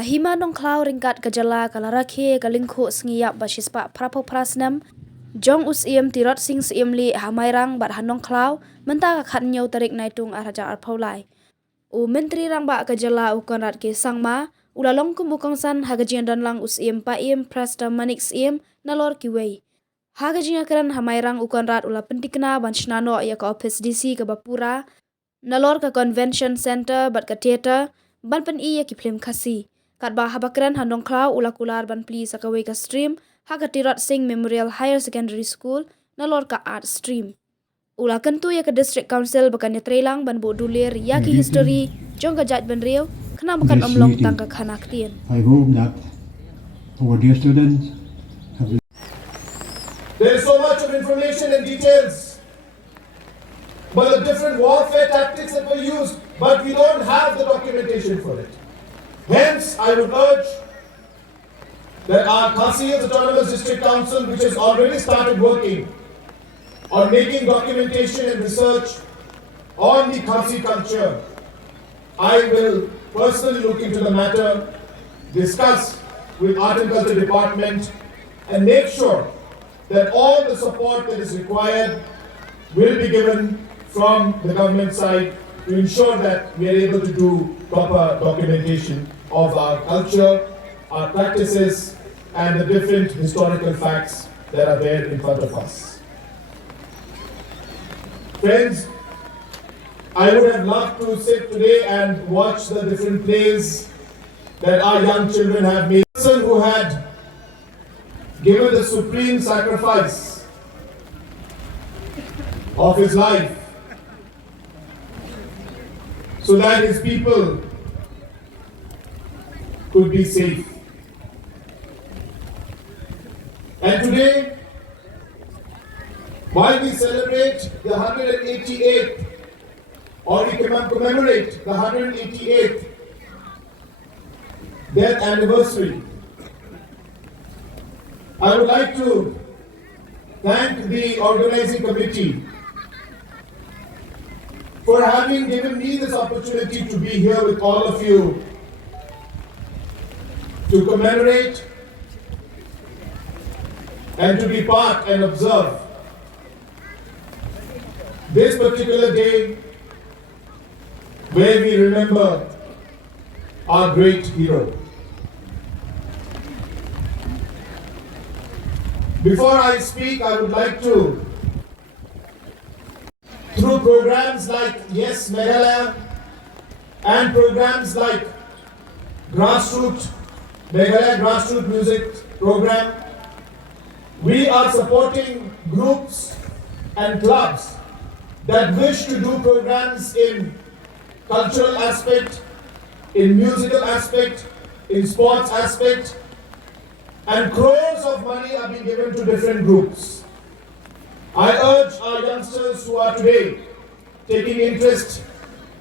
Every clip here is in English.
Hima nong klau ringkat gejala kalarake ka Lyngkhuh Sngi basispa prapo prasnem jong Tirot sing li hamairang bat hanong klau menta ka khat nyau tarik naitung araja arpaulai u menteri rang ba gejala u konrat ke sangma ulalong kumukong san hagajian dan lang paim prasta manik nalor kiwei hagajian keren hamairang u konrat ula pentikna ban shnano ya ka office DC ke Bapura nalor ka convention center bat ka theater ban pen iya ki film khasi kat ba habakran handong klau ula kular ban pli sakawai ka stream haga Tirot Singh Memorial Higher Secondary School nalor ka art stream ula kentu ya ka district council bakan trelang ban bo dulir ya ki history jong ka jaj ban riau kena makan omlong tangka khanak tien. I hope that our dear students have. There is so much of information and details, but the different warfare tactics that were used, but we don't have the documentation for it. Hence, I would urge that our Khasi Autonomous District Council, which has already started working on making documentation and research on the Khasi culture, I will personally look into the matter, discuss with Art and Culture Department, and make sure that all the support that is required will be given from the government side to ensure that we are able to do proper documentation of our culture, our practices, and the different historical facts that are there in front of us. Friends, I would have loved to sit today and watch the different plays that our young children have made. A person who had given the supreme sacrifice of his life so that his people could be safe. And today, while we celebrate the 188th, or we commemorate the 188th death anniversary, I would like to thank the organizing committee for having given me this opportunity to be here with all of you to commemorate and to be part and observe this particular day where we remember our great hero. Before I speak, I would like to, through programs like Yes Meghalaya and programs like Meghalaya Grassroots Music Program, we are supporting groups and clubs that wish to do programs in cultural aspect, in musical aspect, in sports aspect, and crores of money are being given to different groups. I urge our youngsters who are today taking interest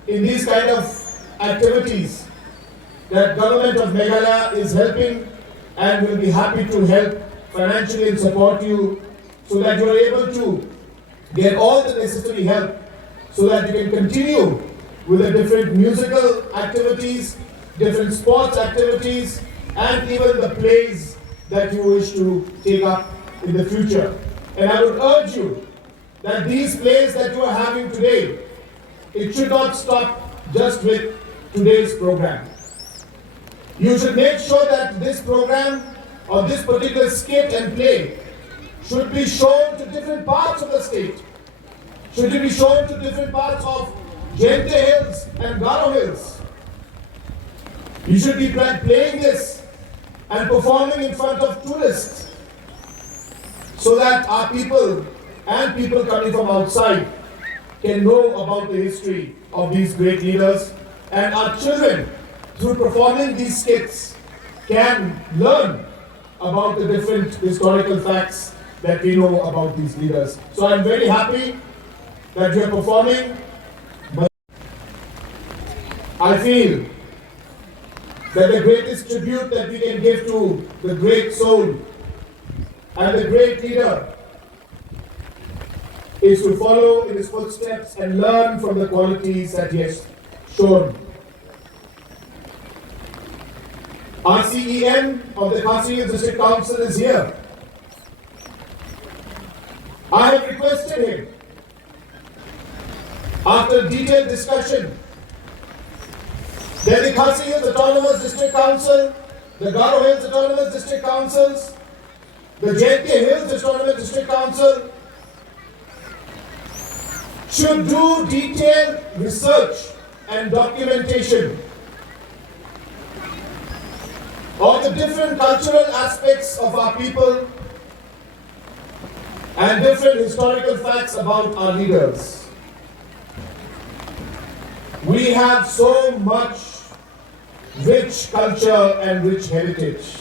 in these kind of activities that government of Meghalaya is helping and will be happy to help financially and support you so that you are able to get all the necessary help so that you can continue with the different musical activities, different sports activities, and even the plays that you wish to take up in the future. And I would urge you that these plays that you are having today, it should not stop just with today's program. You should make sure that this program or this particular skit and play should be shown to different parts of the state. Should it be shown to different parts of Jingkynmaw Hills and Burom Hills. You should be playing this and performing in front of tourists so that our people and people coming from outside can know about the history of these great leaders, and our children, through performing these skits, can learn about the different historical facts that we know about these leaders. So I'm very happy that you are performing. But I feel that the greatest tribute that we can give to the great soul and the great leader is to follow in his footsteps and learn from the qualities that he has shown. Our CEM of the Khasi Hills District Council is here. I have requested him, after detailed discussion, that the Khasi Hills Autonomous District Council, the Garo Hills Autonomous District Councils, the Jingkynmaw Hills Autonomous District Council should do detailed research and documentation of the different cultural aspects of our people and different historical facts about our leaders. We have so much rich culture and rich heritage,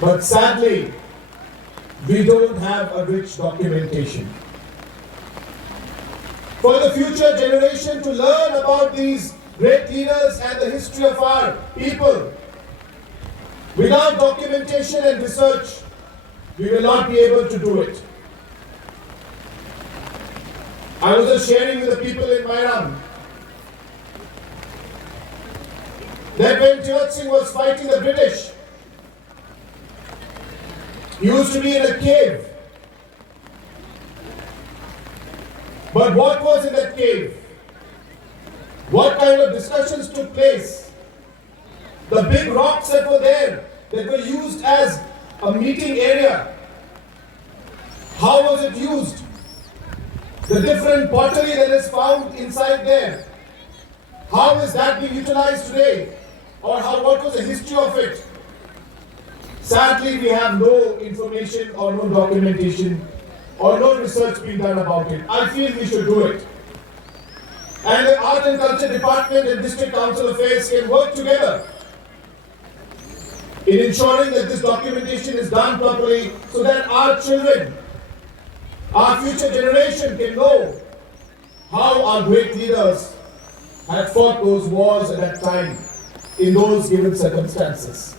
but sadly, we don't have a rich documentation. For the future generation to learn about these great leaders and the history of our people, without documentation and research, we will not be able to do it. I was just sharing with the people in Mairam that when Tirot was fighting the British, he used to be in a cave. But what was in that cave? What kind of discussions took place? The big rocks that were there, that were used as a meeting area, how was it used? The different pottery that is found inside there, how is that being utilized today? Or what was the history of it? Sadly, we have no information or no documentation or no research being done about it. I feel we should do it. And the Art and Culture Department and District Council Affairs can work together in ensuring that this documentation is done properly so that our children, our future generation can know how our great leaders had fought those wars at that time in those given circumstances.